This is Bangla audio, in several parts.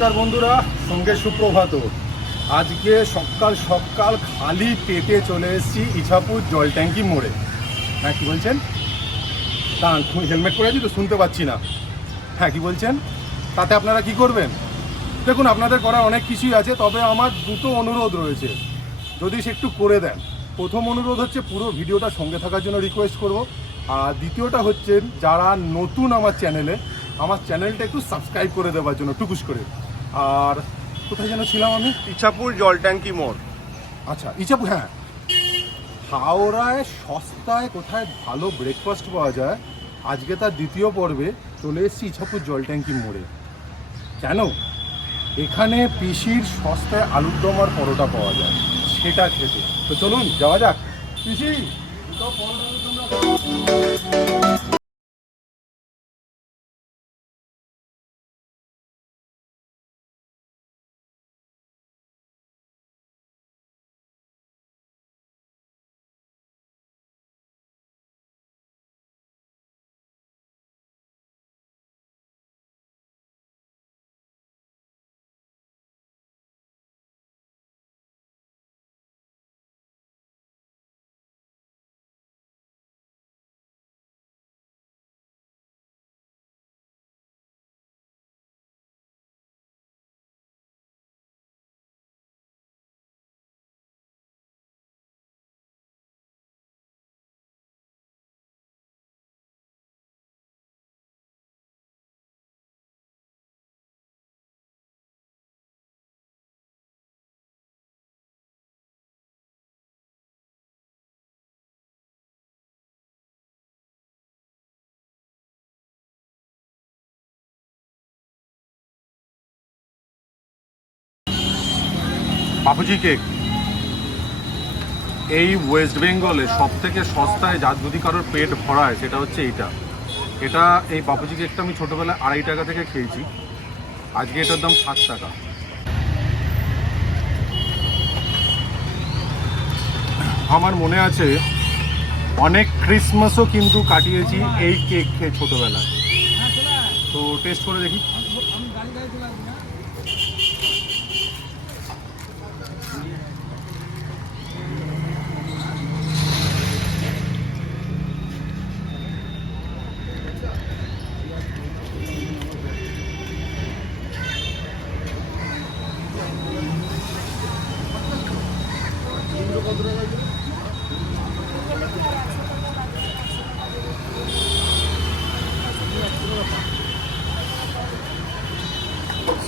নমস্কার বন্ধুরা, সঙ্গে সুপ্রভাত। আজকে সকাল সকাল খালি পেটে চলে এসেছি ইছাপুর জল ট্যাঙ্কি মোড়ে। হ্যাঁ, কি বলছেন? তা হেলমেট পরে আছি তো শুনতে পাচ্ছি না। হ্যাঁ, কি বলছেন? তাতে আপনারা কি করবেন? দেখুন, আপনাদের করার অনেক কিছুই আছে, তবে আমার দুটো অনুরোধ রয়েছে, যদি সে একটু করে দেন। প্রথম অনুরোধ হচ্ছে পুরো ভিডিওটা সঙ্গে থাকার জন্য রিকোয়েস্ট করব। আর দ্বিতীয়টা হচ্ছে যারা নতুন আমার চ্যানেলটা একটু সাবস্ক্রাইব করে দেওয়ার জন্য, টুকুস করে। আর কোথায় যেন ছিলাম আমি? ইছাপুর জল ট্যাঙ্কি মোড়। আচ্ছা, ইছাপুর। হ্যাঁ, হাওড়ায় সস্তায় কোথায় ভালো ব্রেকফাস্ট পাওয়া যায়, আজকে তার দ্বিতীয় পর্বে চলে এসেছি ইছাপুর জল ট্যাঙ্কি মোড়ে। কেন? এখানে পিসির সস্তায় আলুর দম আর পরোটা পাওয়া যায়, সেটা খেতে। তো চলুন যাওয়া যাক। পিসি, বাপুজি কেক। এই ওয়েস্ট বেঙ্গলে সব থেকে সস্তায়, যা যদি কারোর পেট ভরায়, সেটা হচ্ছে এই বাপুজি কেকটা আমি ছোটোবেলায় 2.5 টাকা থেকে খেয়েছি। আজকে এটার দাম 7 টাকা। আমার মনে আছে অনেক ক্রিসমাসও কিন্তু কাটিয়েছি এই কেক খেয়ে ছোটোবেলায়। তো টেস্ট করে দেখি।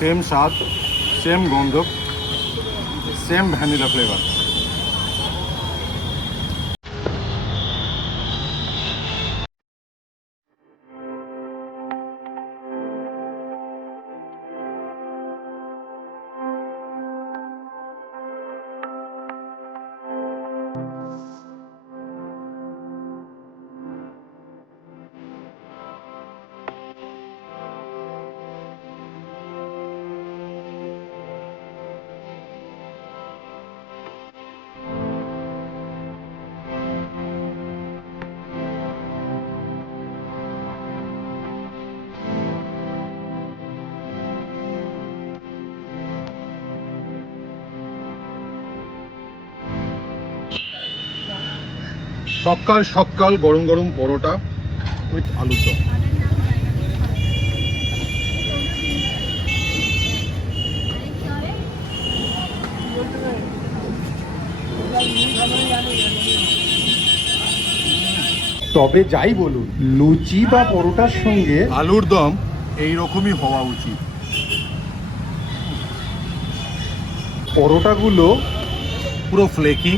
সেম স্বাদ, সেম গন্ধ, সেম ভ্যানিলা ফ্লেভার। সকাল সকাল গরম গরম পরোটা উইথ আলুর দম। তবে যাই বলুন, লুচি বা পরোটার সঙ্গে আলুর দম এইরকমই হওয়া উচিত। পরোটাগুলো পুরো ফ্লেকি,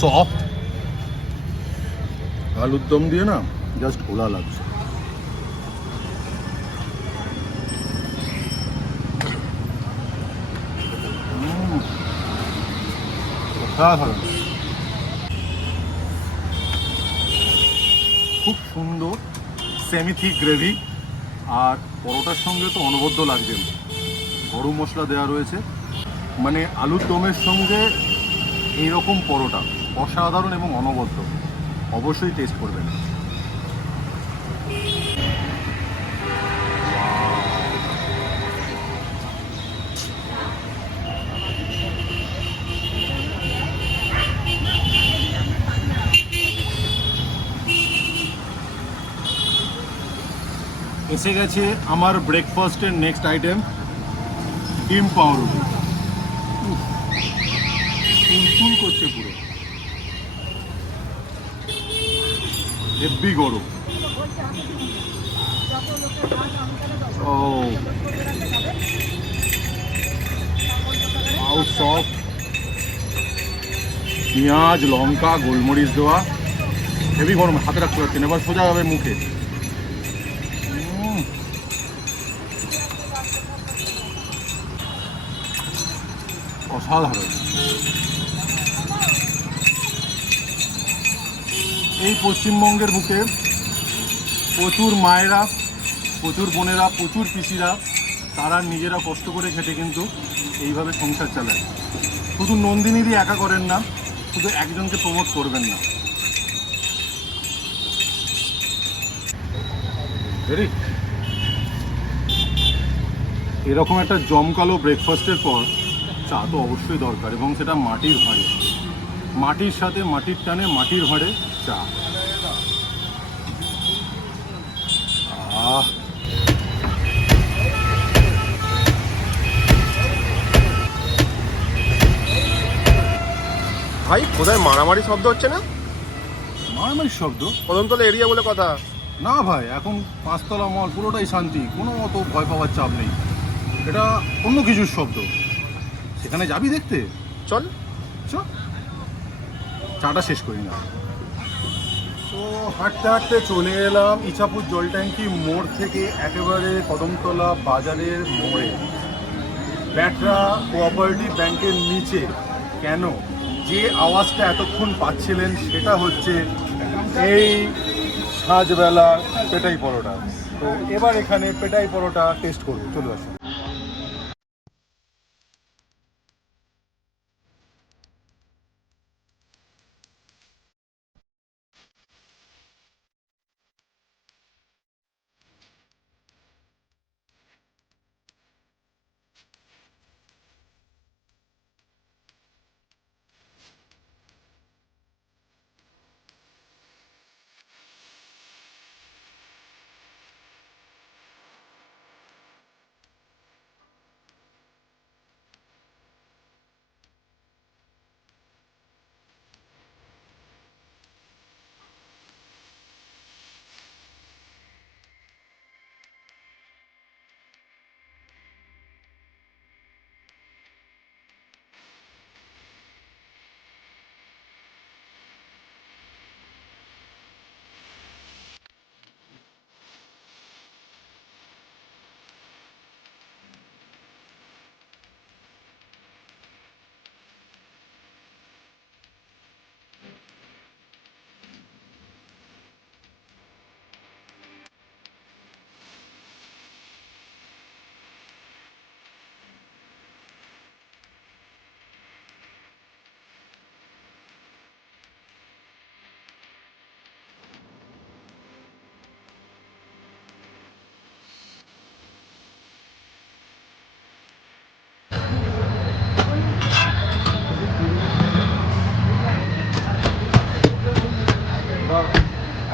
সফট, আলুর দম দিয়ে না জাস্ট ঘোলা লাগছে। খুব সুন্দর সেমি থিক গ্রেভি, আর পরোটার সঙ্গে তো অনবদ্য লাগবে। গরম মশলা দেওয়া রয়েছে, মানে আলুর দমের সঙ্গে এইরকম পরোটা অসাধারণ এবং অনবদ্য। অবশ্যই টেস্ট করবেন। এসে গেছে আমার ব্রেকফাস্টের নেক্সট আইটেম, ডিম পাউরুটি। ফুল করছে পুরো, হেব্বি গরম। ও আউ সফট, পেঁয়াজ লঙ্কা গোলমরিচ দেওয়া, হেভি গরম, হাতে রাখতে পারছেন। এবার সোজা যাবে মুখে। অসাধারণ। এই পশ্চিমবঙ্গের বুকে প্রচুর মায়েরা, প্রচুর বোনেরা, প্রচুর পিসিরা, তারা নিজেরা কষ্ট করে খেটে কিন্তু এইভাবে সংসার চালায়। শুধু নন্দিনীরই একা করেন না, শুধু একজনকে প্রমোট করবেন না। এরকম একটা জমকালো ব্রেকফাস্টের পর চা তো অবশ্যই দরকার, এবং সেটা মাটির ভাঁড়ে, মাটির সাথে মাটির টানে মাটির ভাঁড়ে চা। আহ, ভাই কোথায় মারামারি শব্দ হচ্ছে না? মারামারির শব্দ? কদমতলা এরিয়া বলে কথা। না ভাই, এখন 5তলা মল, পুরোটাই শান্তি, কোনো অত ভয় পাওয়ার চাপ নেই। এটা অন্য কিছুর শব্দ। সেখানে যাবি দেখতে? চল। চ, চাটা শেষ করি না। তো হাঁটতে হাঁটতে চলে এলাম ইছাপুর জলট্যাঙ্কি মোড় থেকে একেবারে কদমতলা বাজারের মোড়ে, ব্যাটরা কোঅপারেটিভ ব্যাংকের নিচে। কেন? যে আওয়াজটা এতক্ষণ পাচ্ছিলেন সেটা হচ্ছে এই সাঁঝবেলা পেটাই পরোটা। তো এবার এখানে পেটাই পরোটা টেস্ট করবো, চলে আসুন।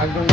একদম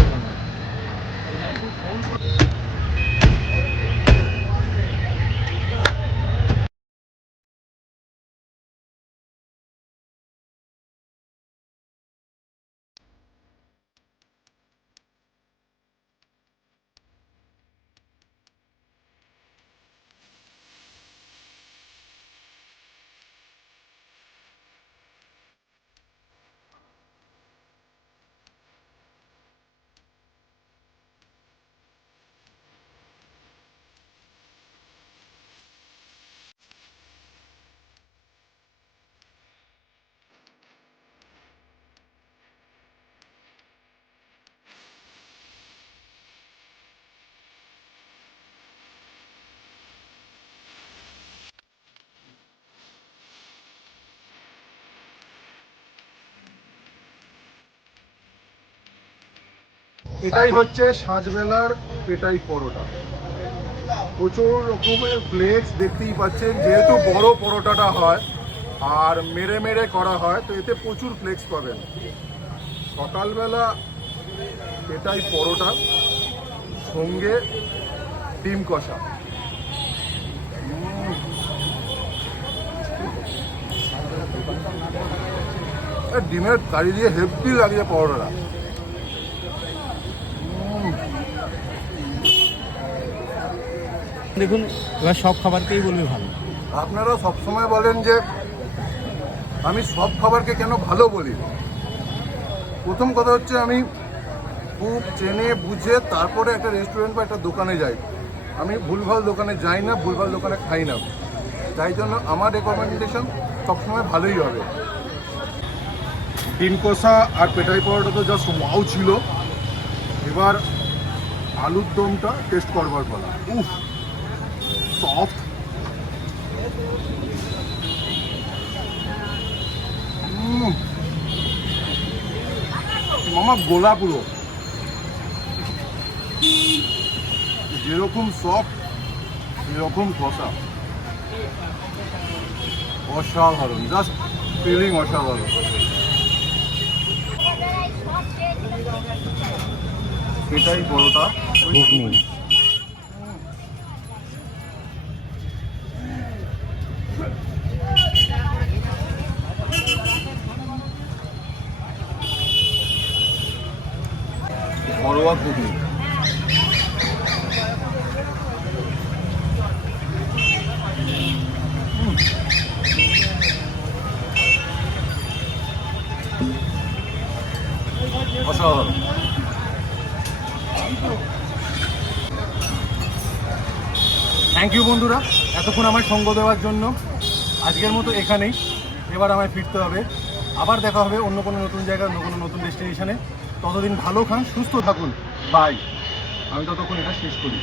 এটাই হচ্ছে সাঁঝবেলার পেটাই পরোটা। প্রচুর রকমের ফ্লেক্স দেখতেই পাচ্ছেন, যেহেতু বড় পরোটাটা হয় আর মেরে মেরে করা হয়, তো এতে প্রচুর ফ্লেক্স পাবেন। সকালবেলা পেটাই পরোটা, সঙ্গে ডিম কষা। ডিমের কারি দিয়ে হেভি লাগিয়ে পরোটা। দেখুন এবার সব খাবারকেই বলবে ভালো। আপনারা সবসময় বলেন যে আমি সব খাবারকে কেন ভালো বলি। প্রথম কথা হচ্ছে আমি খুব চেনে বুঝে তারপরে একটা রেস্টুরেন্ট বা একটা দোকানে যাই। আমি ভুলভাল দোকানে যাই না, ভুলভাল দোকানে খাই না। তাই জন্য আমার রেকমেন্ডেশন সবসময় ভালোই হবে। ডিম কষা আর পেটাই পরোটা তো জাস্ট ওয়াও ছিল। এবার আলুর দমটা টেস্ট করবার পর উফ সফট, মামা গোলা পুরো, যেরকম সফট সেরকম কষা, অসাধারণ, জাস্ট ফিলিং অসাধারণ। এটাই পরোটা ঘুগনি। ঘরোয়া ঘুগনি। অসাধারণ। থ্যাংক ইউ বন্ধুরা, এতক্ষণ আমার সঙ্গ দেওয়ার জন্য। আজকের মতো এখানেই, এবার আমায় ফিরতে হবে। আবার দেখা হবে অন্য কোনো নতুন জায়গায়, অন্য কোনো নতুন ডেস্টিনেশনে। ততদিন ভালো খান, সুস্থ থাকুন, বাই। আমি ততক্ষণ এটা শেষ করি।